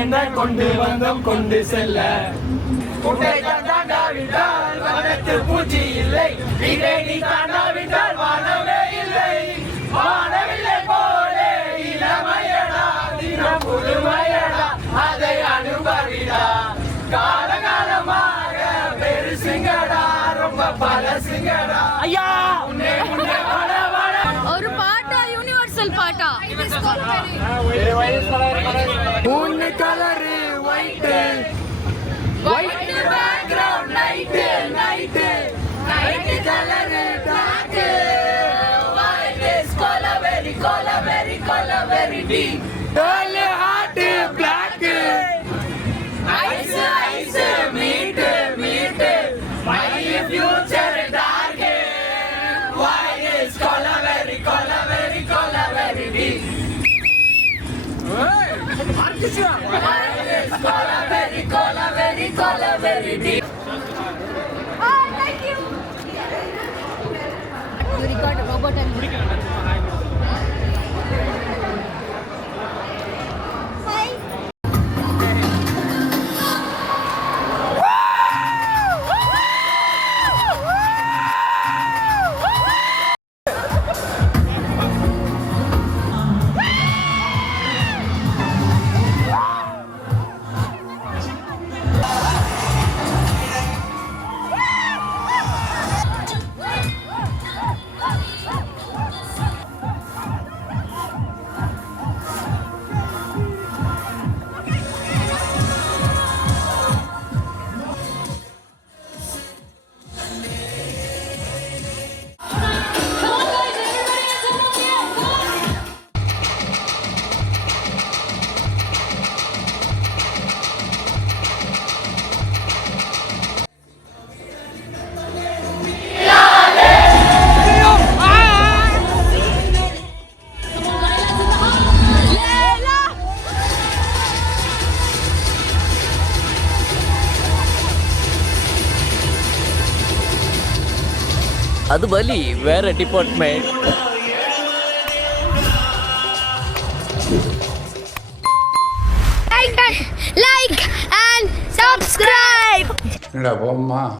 என்ன கொண்டு வந்தோம் கொண்டு செல்ல உன்னை தாண்டாவிட்டால் வானத்து பூச்சி இல்லை இதை நீ தாண்டாவிட்டால் வானமே இல்லை வானவில்லை போலே இளமையடா தினம் புதுமையடா அதை அனுபவிடா காலகாலமாக பெருசுங்கடா ரொம்ப பலசுங்கடா ஐயா முன்னே முன்னே வட வட ஒரு பாட்டா யூனிவர்சல் பாட்டா மூணு colour white white background night night night colour dark white is கொலவெரி கொலவெரி கொலவெரி deep dull heart block ice ice meet meet my future dark white is கொலவெரி கொலவெரி கொலவெரி deep Very cola, very cola, very deep. Oh, thank you. You record a robot and hi. அது வலி வேற department. Like and subscribe. என்னடா போம்மா